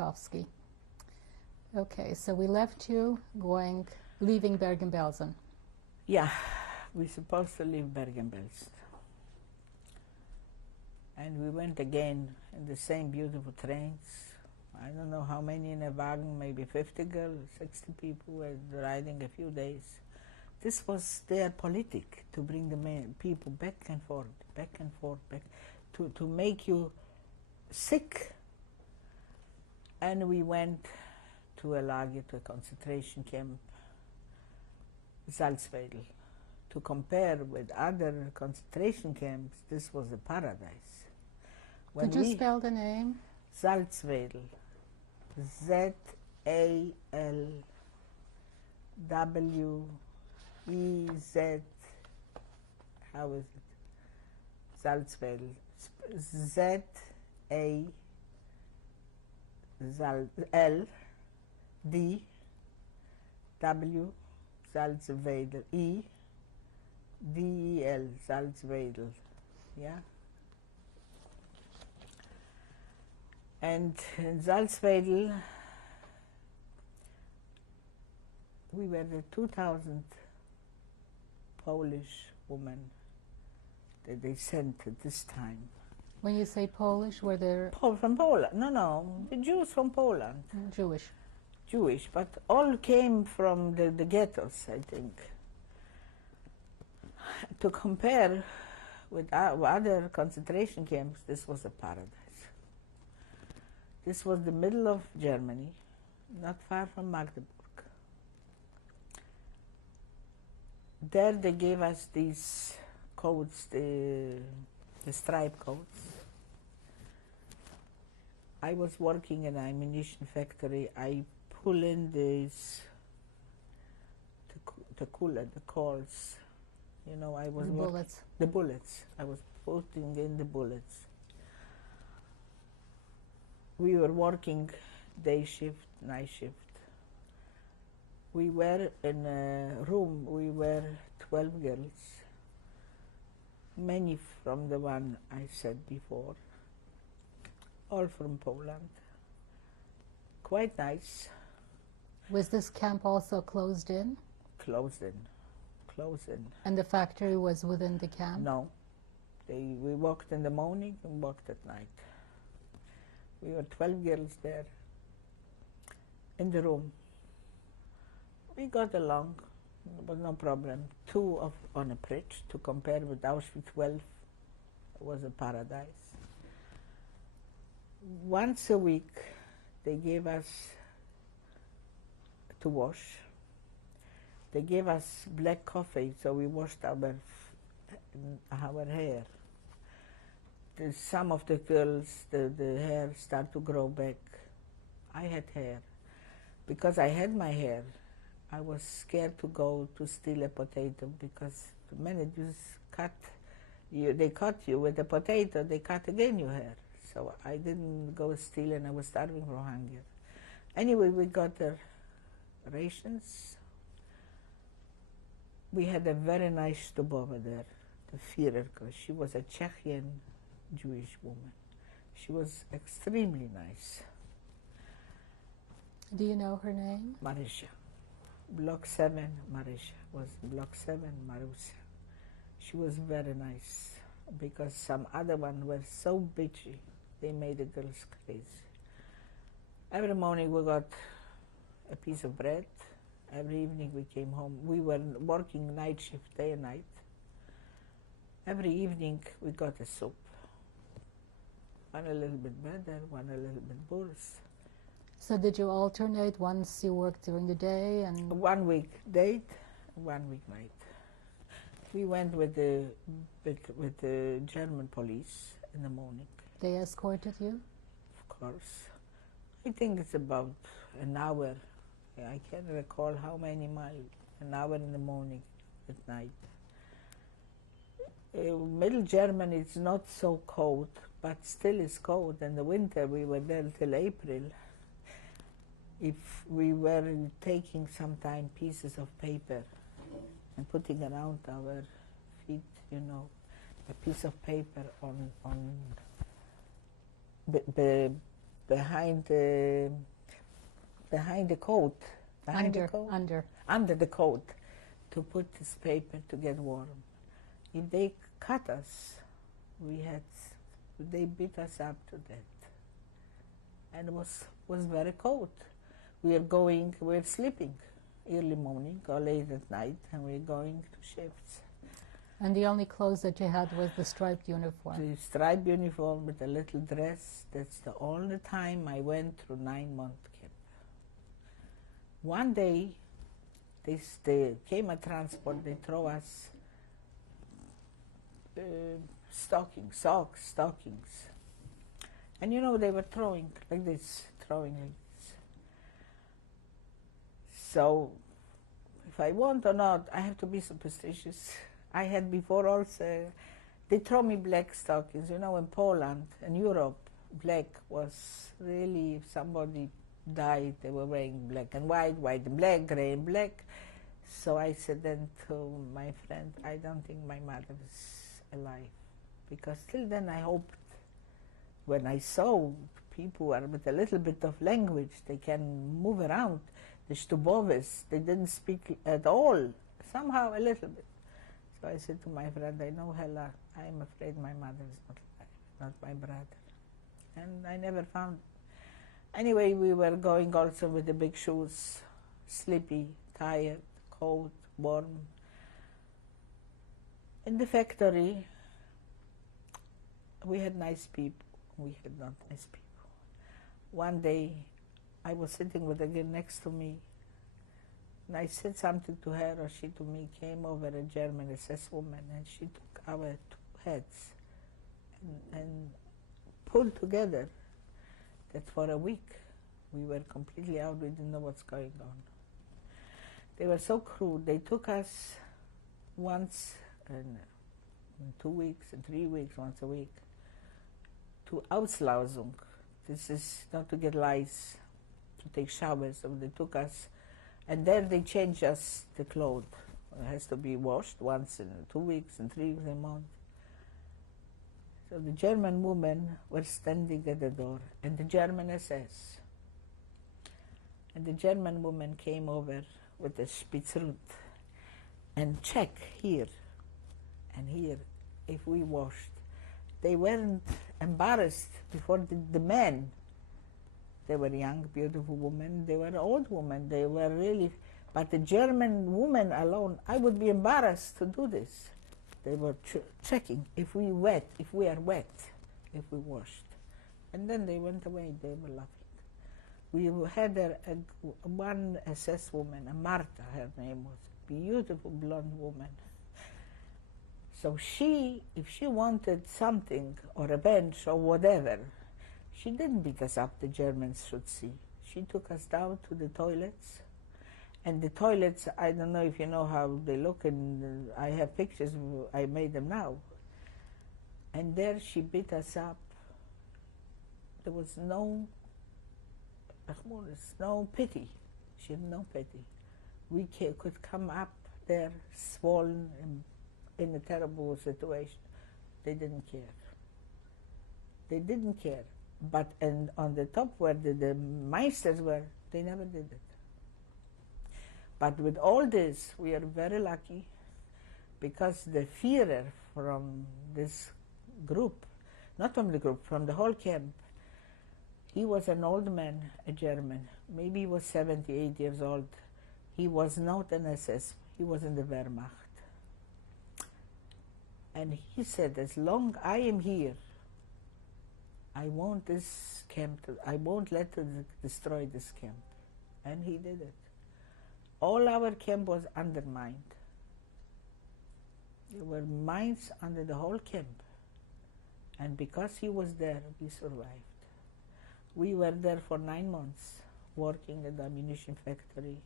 Strykowski. Okay, so we left you leaving Bergen-Belsen. Yeah, we're supposed to leave Bergen-Belsen. And we went again in the same beautiful trains. I don't know how many in a wagon, maybe 50 girls, 60 people were riding a few days. This was their politic, to bring the people back and forth, to make you sick. And we went to a lager, to a concentration camp, Salzwedel. To compare with other concentration camps, this was a paradise. Could you spell the name? Salzwedel. Z-A-L-W-E-Z. How is it? Salzwedel. Z-A-L-D-W Salzwedel. E-D-E-L Salzwedel. Yeah? And in Salzwedel, we were the 2,000 Polish women that they sent at this time. When you say Polish, were there... From Poland. No, the Jews from Poland. Jewish, but all came from the ghettos, I think. To compare with other concentration camps, this was a paradise. This was the middle of Germany, not far from Magdeburg. There they gave us these coats, the stripe coats. I was working in an ammunition factory. I pull in these, the coals. You know, I was bullets. The bullets. I was putting in the bullets. We were working day shift, night shift. We were in a room, we were 12 girls, many from the one I said before, all from Poland. Quite nice. Was this camp also closed in? Closed in. And the factory was within the camp? No. We worked in the morning and worked at night. We were 12 girls there in the room. We got along, there was no problem. On a bridge, to compare with Auschwitz 12, it was a paradise. Once a week, they gave us to wash. They gave us black coffee, so we washed our hair. Some of the girls, the hair started to grow back. I had hair. Because I had my hair, I was scared to go to steal a potato, because the minute they cut you with a potato, they cut again your hair. So I didn't go steal, and I was starving from hunger. Anyway, we got the rations. We had a very nice stub over there, the Führer, because she was a Czechian Jewish woman. She was extremely nice. Do you know her name? Marysia. Block 7, Marysia, was Block 7, Marusia. She was very nice, because some other one were so bitchy, they made the girls crazy. Every morning we got a piece of bread. Every evening we came home. We were working night shift, day and night. Every evening we got a soup. One a little bit better, one a little bit worse. So did you alternate? Once you worked during the day and... 1 week day, 1 week night. We went with the German police in the morning. They escorted you? Of course. I think it's about an hour. I can't recall how many miles. An hour in the morning, at night. Middle Germany is not so cold, but still is cold. In the winter, we were there till April. If we were taking sometime pieces of paper and putting around our feet, you know, a piece of paper on behind the coat. Behind the coat? Under the coat, to put this paper to get warm. If they cut us, they beat us up to death. And it was very cold. We were sleeping early morning or late at night, and we were going to shifts. And the only clothes that you had was the striped uniform? The striped uniform with a little dress. That's the only time I went through 9-month camp. One day, they came a transport, they throw us stockings. And they were throwing like this. So, if I want or not, I have to be superstitious. I had before also, they throw me black stockings. In Poland and Europe, black was really, if somebody died, they were wearing black and white and black, gray and black. So I said then to my friend, I don't think my mother is alive. Because till then I hoped, when I saw people with a little bit of language, they can move around. The Stuboves, they didn't speak at all, somehow a little bit. So I said to my friend, I know, Hella, I'm afraid my mother is not alive, not my brother. And I never found. Anyway, we were going also with the big shoes, sleepy, tired, cold, warm. In the factory, we had nice people. We had not nice people. One day, I was sitting with a girl next to me, and I said something to her, or she to me. Came over a German SS woman, and she took our 2 heads and pulled together that for a week we were completely out. We didn't know what's going on. They were so cruel. They took us once in 2 weeks, in 3 weeks, once a week, to Auslausung. This is not to get lice, to take showers. So they took us, and there they changed us the clothes. It has to be washed once in 2 weeks, and 3 weeks a month. So the German women were standing at the door, and the German SS. And the German woman came over with a spitzrut and check here and here if we washed. They weren't embarrassed before the men. They were young, beautiful women. They were old women. They were really, but the German woman alone, I would be embarrassed to do this. They were checking if we are wet, if we washed. And then they went away, they were laughing. We had one SS woman, a Marta, her name was, a beautiful blonde woman. So if she wanted something, or a bench, or whatever, she didn't beat us up, the Germans should see. She took us down to the toilets. And the toilets, I don't know if you know how they look, and I have pictures, I made them now. And there she beat us up. There was no pity. She had no pity. We could come up there swollen in a terrible situation. They didn't care. They didn't care. But on the top where the meisters were, they never did it. But with all this, we are very lucky, because the Führer from this group, not from the group, from the whole camp, he was an old man, a German. Maybe he was 78 years old. He was not an SS. He was in the Wehrmacht. And he said, as long I am here, I won't let them destroy this camp. And he did it. All our camp was undermined. There were mines under the whole camp. And because he was there, we survived. We were there for 9 months, working at the ammunition factory.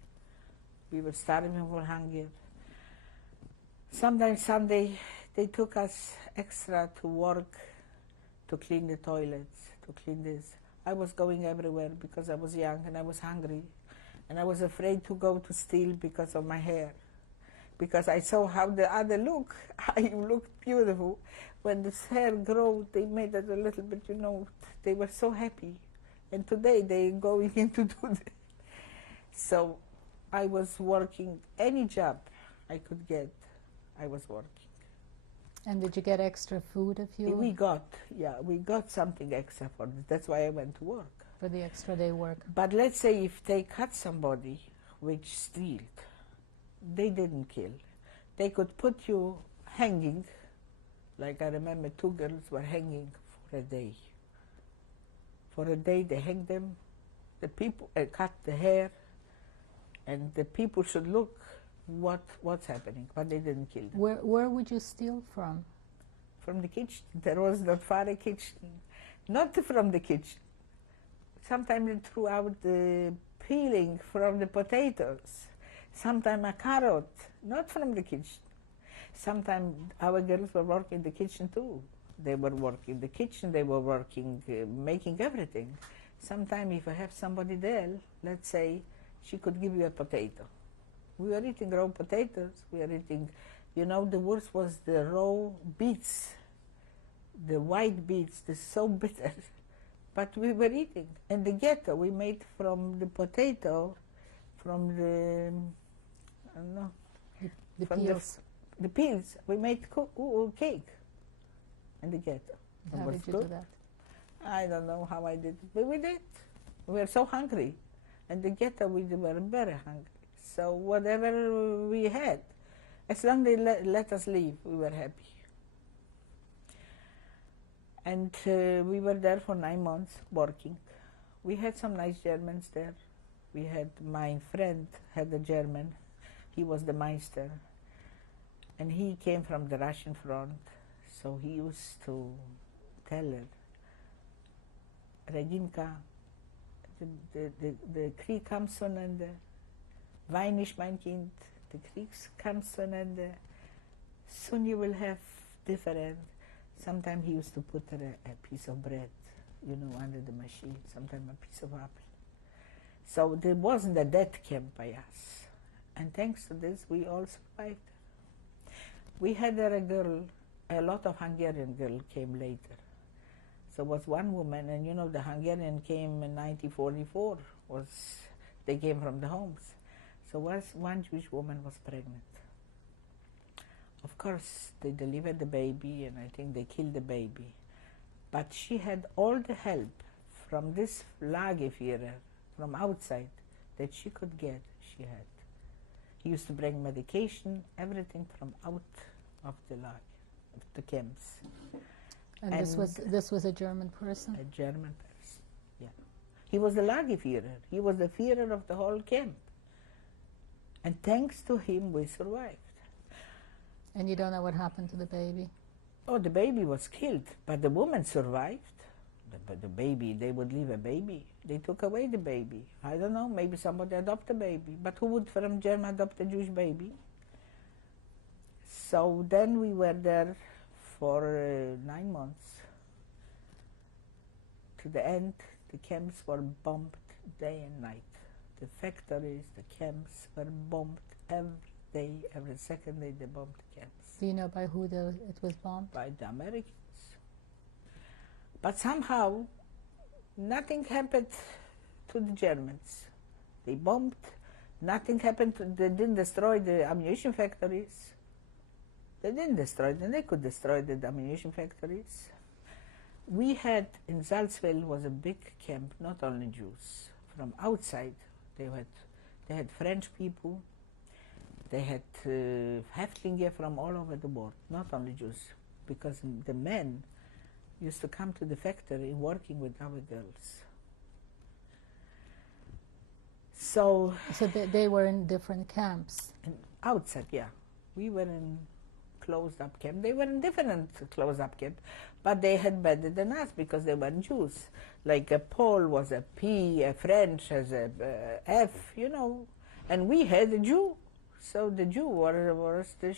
We were starving for hunger. Sometimes Sunday, they took us extra to work, to clean the toilets, to clean this. I was going everywhere because I was young and I was hungry. And I was afraid to go to steal because of my hair. Because I saw how the other look. I looked beautiful. When this hair grew, they made it a little bit, they were so happy. And today they going into do that. So I was working any job I could get. I was working. And did you get extra food if you... We got something extra for this. That's why I went to work. For the extra day work. But let's say if they cut somebody which stealed, they didn't kill. They could put you hanging, like I remember 2 girls were hanging for a day. For a day they hanged them, the people cut the hair, and the people should look what's happening, but they didn't kill them. Where would you steal from? From the kitchen. There was not far a kitchen. Not from the kitchen. Sometimes they threw out the peeling from the potatoes. Sometimes a carrot, not from the kitchen. Sometimes our girls were working in the kitchen too. They were working in the kitchen, they were working, making everything. Sometimes if I have somebody there, let's say, she could give you a potato. We were eating raw potatoes, we were eating, the worst was the raw beets, the white beets, they're so bitter. But we were eating. And the ghetto we made from the potato, from the, I don't know. The peels. The peels. We made cake in the ghetto. How did you do that? I don't know how I did it, but we did. We were so hungry. And the ghetto, we were very hungry. So whatever we had, as long as they let us leave, we were happy. And we were there for 9 months working. We had some nice Germans there. We had, my friend had a German. He was the Meister. And he came from the Russian front. So he used to tell her, Reginka, the Krieg kommt zu einem Ende. Wein nicht, mein Kind. The Krieg comes to an Ende. Soon you will have different. Sometimes he used to put a piece of bread, under the machine, sometimes a piece of apple. So there wasn't a death camp by us. And thanks to this, we all survived. We had there a girl, a lot of Hungarian girls came later. So was one woman, and the Hungarian came in 1944, they came from the homes. So one Jewish woman was pregnant. Of course, they delivered the baby, and I think they killed the baby. But she had all the help from this Lagerführer, from outside, that she could get, she had. He used to bring medication, everything from out of the lager, of the camps. And this was a German person? A German person, yeah. He was the Lagerführer. He was the Führer of the whole camp. And thanks to him, we survived. And you don't know what happened to the baby? Oh, the baby was killed, but the woman survived. The baby, they would leave a baby. They took away the baby. I don't know, maybe somebody adopted a baby. But who would from Germany adopt a Jewish baby? So then we were there for 9 months. To the end, the camps were bombed day and night. The factories, the camps were bombed every day, every second day they bombed the camps. Do you know by who it was bombed? By the Americans. But somehow, nothing happened to the Germans. They bombed, nothing happened, they didn't destroy the ammunition factories. They didn't destroy them, they could destroy the ammunition factories. We had, in Salzwedel was a big camp, not only Jews. From outside, they had French people, they had Häftlinge from all over the world, not only Jews, because the men used to come to the factory working with our girls. So they were in different camps? Outside, yeah. We were in closed-up camp. They were in different closed-up camp, but they had better than us because they were Jews. Like a Pole was a P, a French has a F, and we had a Jew. So the Jew was the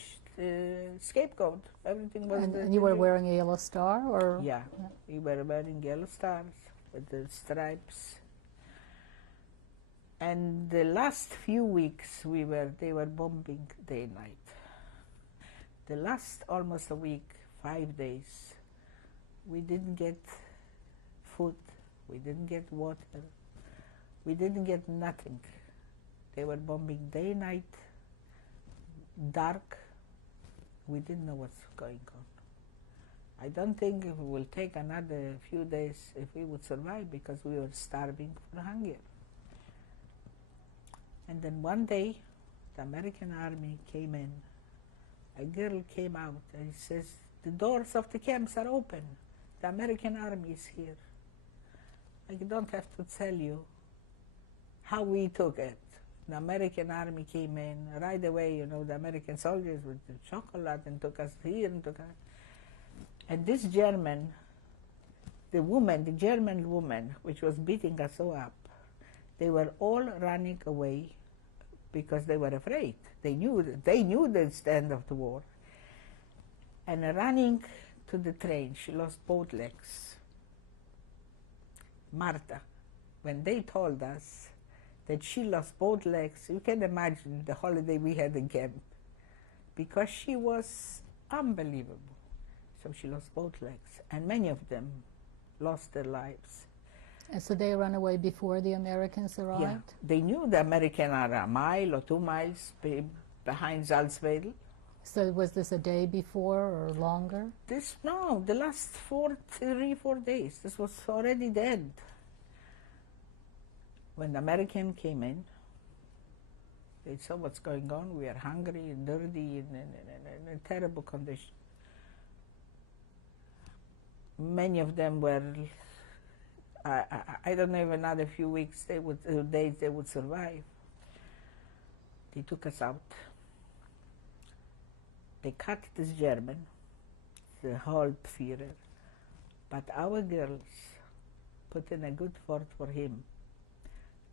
scapegoat. Everything was. And you were wearing a yellow star, or? Yeah, we were wearing yellow stars with the stripes. And the last few weeks they were bombing day and night. The last almost a week, 5 days, we didn't get food, We didn't get water. We didn't get nothing. They were bombing day, night, dark. We didn't know what's going on. I don't think it will take another few days if we would survive, because we were starving for hunger. And then one day, the American army came in. A girl came out and says, "The doors of the camps are open. The American army is here." I don't have to tell you how we took it. The American army came in right away, the American soldiers with the chocolate, and took us here and took us. And this German, the German woman, which was beating us so up, they were all running away because they were afraid. They knew it's the end of the war. And running to the train, she lost both legs. Marta, when they told us that she lost both legs, you can imagine the holiday we had in camp, because she was unbelievable. So she lost both legs, and many of them lost their lives. And so they ran away before the Americans arrived? Yeah, they knew the Americans are a mile or 2 miles behind Salzwedel. So was this a day before or longer? No, the last 3-4 days. This was already dead. When the American came in, they saw what's going on. We are hungry and dirty and in a terrible condition. Many of them were, I don't know, if another few weeks, days they would survive. They took us out. They cut this German, the whole Führer, but our girls put in a good word for him.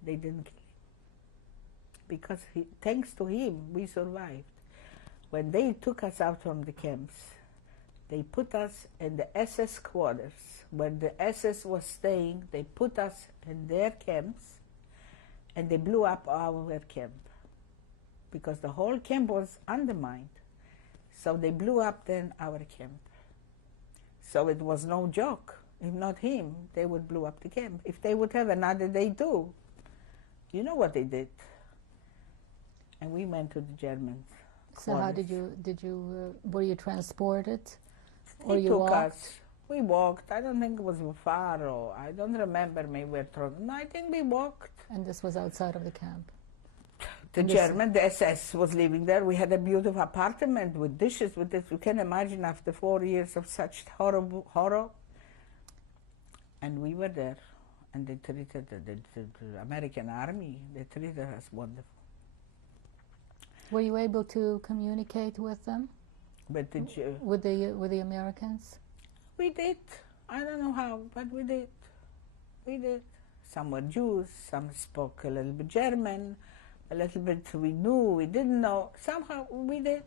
They didn't kill him, because thanks to him, we survived. When they took us out from the camps, they put us in the SS quarters. When the SS was staying, they put us in their camps, and they blew up our camp, because the whole camp was undermined. So they blew up then our camp. So it was no joke. If not him, they would blow up the camp. If they would have another day too, you know what they did. And we went to the Germans. So how were you transported? Or They you took walked? us. We walked. I don't think it was far, or I don't remember. Maybe we were thrown. No, I think we walked. And this was outside of the camp? The SS was living there. We had a beautiful apartment with dishes, with this. You can imagine after 4 years of such horror. And we were there, and they treated the American army, they treated us wonderful. Were you able to communicate with them? But With the Americans? we did. I don't know how, but we did. We did. Some were Jews, some spoke a little bit German, a little bit we knew, we didn't know. Somehow we did.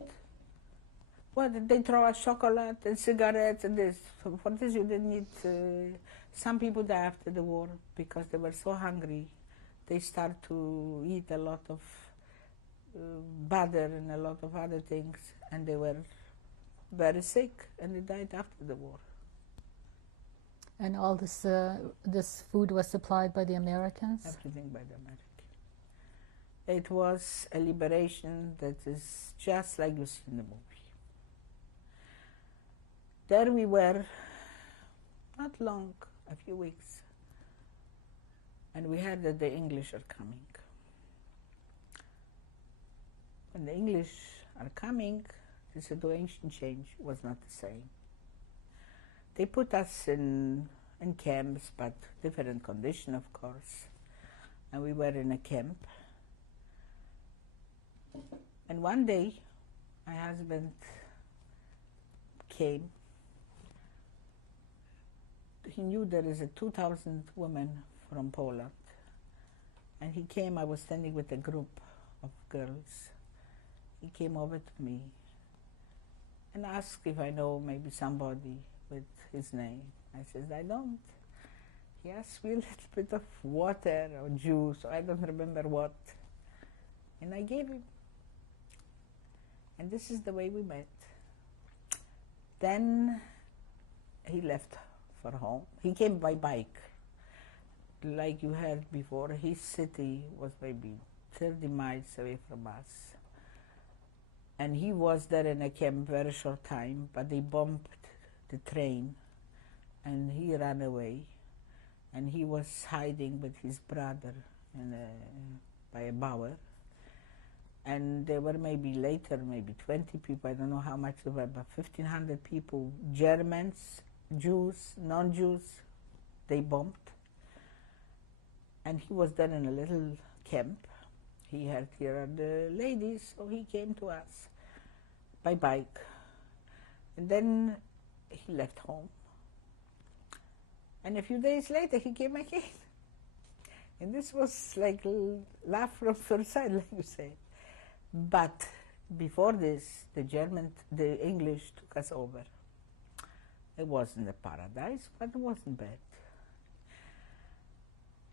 Well, they throw us chocolate and cigarettes and this. For this you didn't need... some people died after the war because they were so hungry. They start to eat a lot of butter and a lot of other things, and they were very sick, and they died after the war. And all this food was supplied by the Americans? Everything by the Americans. It was a liberation that is just like you see in the movie. There we were, not long, a few weeks, and we heard that the English are coming. When the English are coming, the situation change was not the same. They put us in camps, but different condition, of course, and we were in a camp. And one day, my husband came. He knew there is a 2,000 women from Poland, and he came. I was standing with a group of girls. He came over to me and asked if I know maybe somebody with his name. I said, I don't. He asked me a little bit of water or juice, I don't remember what, and I gave him. And this is the way we met. Then he left for home. He came by bike. like you heard before, his city was maybe 30 miles away from us. And he was there in a camp very short time, but they bombed the train and he ran away. And he was hiding with his brother by a bower. And there were maybe later, maybe 20 people, I don't know how much there were, but 1,500 people, Germans, Jews, non-Jews, they bombed. And he was then in a little camp. He heard here are the ladies, so he came to us by bike. And then he left home. And a few days later, he came again. And this was like laugh from first sight, like you say. But before this, the English took us over. It wasn't a paradise, but it wasn't bad.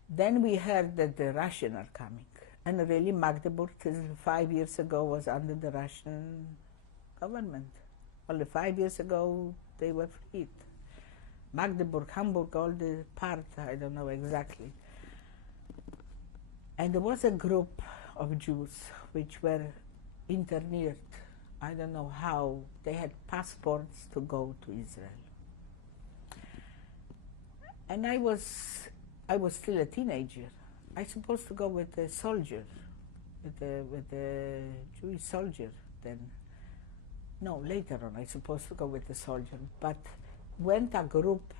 Then we heard that the Russians are coming. And really, Magdeburg, till 5 years ago, was under the Russian government. Only 5 years ago, they were freed. Magdeburg, Hamburg, all the part, I don't know exactly. And there was a group of Jews which were interned. I don't know how. They had passports to go to Israel. And I was still a teenager. I was supposed to go with a soldier, with a Jewish soldier then. No, later on I was supposed to go with a soldier. But went a group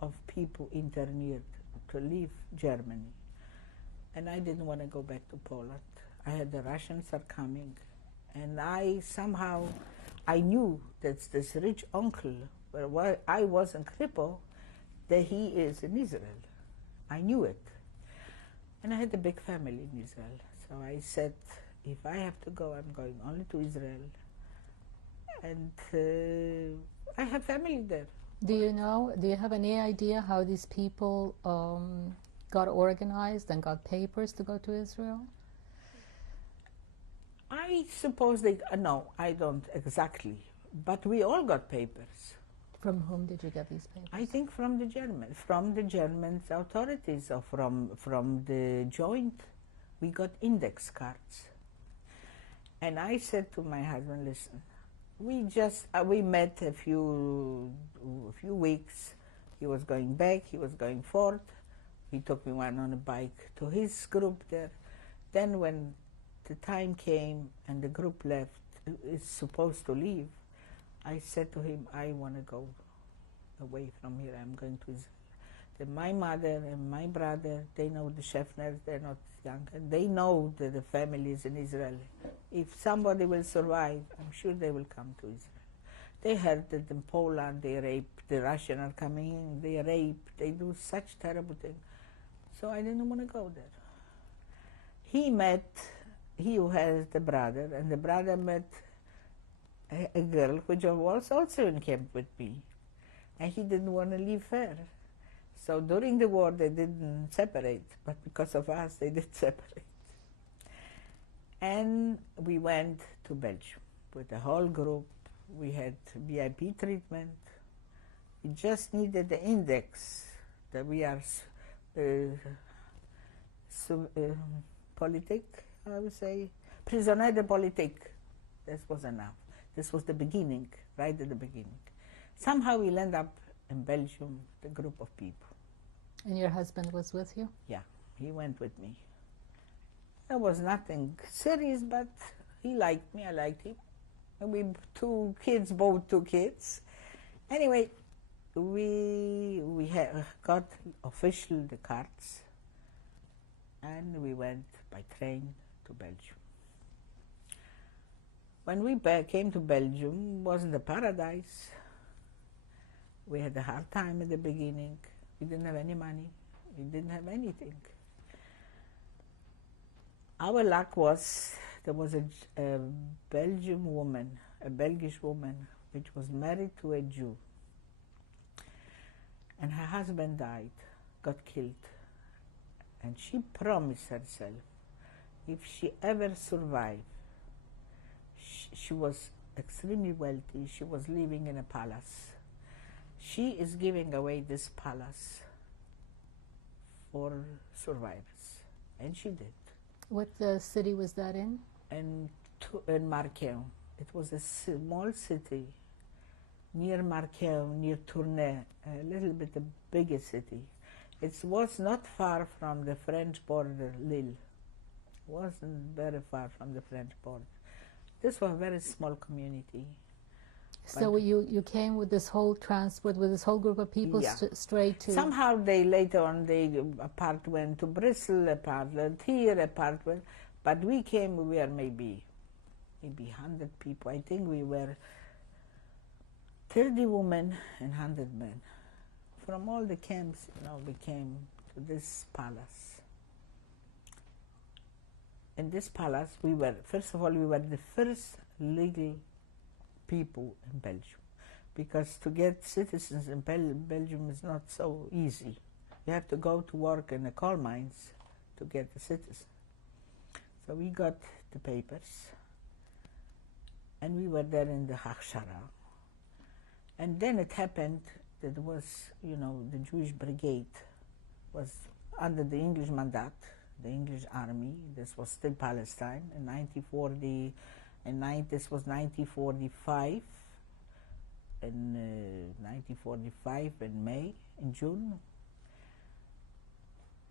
of people interned to leave Germany. And I didn't want to go back to Poland. I had the Russians are coming. And I knew that this rich uncle, where I was in cripple, that he is in Israel. I knew it. And I had a big family in Israel. So I said, if I have to go, I'm going only to Israel. And I have family there. Do you have any idea how these people got organized and got papers to go to Israel? I suppose no, I don't exactly. But we all got papers. From whom did you get these papers? I think from the German authorities, or from the joint. We got index cards. And I said to my husband, listen, we met a few weeks. He was going back, he was going forth. He took me on a bike to his group there. Then when the time came and the group left, is supposed to leave, I said to him, I want to go away from here. I'm going to Israel. Then my mother and my brother, they know the Szefners, they're not young, and they know that the family is in Israel. If somebody will survive, I'm sure they will come to Israel. They heard that in Poland they rape, the Russians are coming in, they rape, they do such terrible things. So I didn't want to go there. He who has the brother, and the brother met a girl which was also in camp with me, and he didn't want to leave her. So during the war they didn't separate, but because of us they did separate. And we went to Belgium with the whole group. We had VIP treatment. We just needed the index that we are politique, I would say, prisonnier de politique. This was enough. This was the beginning, right at the beginning. Somehow we'll end up in Belgium, the group of people. And your husband was with you? Yeah, he went with me. There was nothing serious, but he liked me, I liked him. And we both two kids. Anyway, we got official the cards, and we went by train to Belgium. When we came to Belgium, it wasn't a paradise. We had a hard time at the beginning. We didn't have any money. We didn't have anything. Our luck was there was a Belgian woman, a Belgish woman, which was married to a Jew. And her husband died, got killed. And she promised herself, if she ever survived, she was extremely wealthy, she was living in a palace. She is giving away this palace for survivors, and she did. What city was that in? In Marquette. It was a small city near Marquette, near Tournai, a little bit a bigger city. It was not far from the French border, Lille. It wasn't very far from the French border. This was a very small community. So you came with this whole transport, with this whole group of people, Yeah. straight to... Somehow later on, a part went to Bristol, a part went here, a part went... But we came, we were maybe 100 people. I think we were 30 women and 100 men. From all the camps, we came to this palace. In this palace, first of all, we were the first legal people in Belgium, because to get citizens in Belgium is not so easy. You have to go to work in the coal mines to get a citizen. So we got the papers, and we were there in the Hachshara. And then it happened that it was, the Jewish brigade was under the English mandate, the English army. This was still Palestine in 1940. This was 1945. In 1945, in June,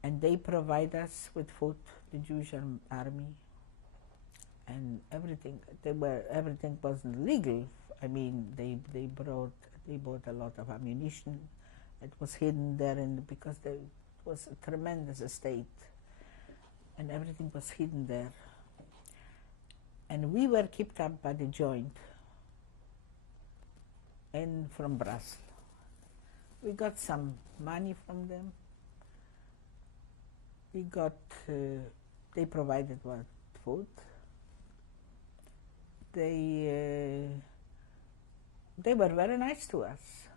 and they provide us with food, the Jewish army, and everything. Everything wasn't legal. I mean, they bought a lot of ammunition. It was hidden there, because it was a tremendous estate, and everything was hidden there. And we were kept up by the joint, and from Brussels. We got some money from them. We got, they provided what, food. They were very nice to us.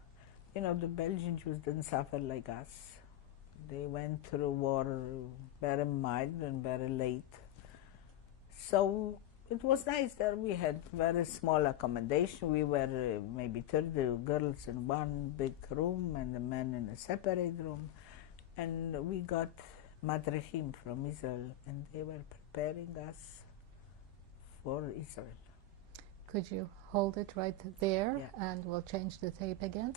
The Belgian Jews didn't suffer like us. They went through war very mild and very late. So it was nice there. We had very small accommodation. We were maybe 30 girls in one big room and the men in a separate room. And we got madrechim from Israel, and they were preparing us for Israel. Could you hold it right there, Yeah. and we'll change the tape again?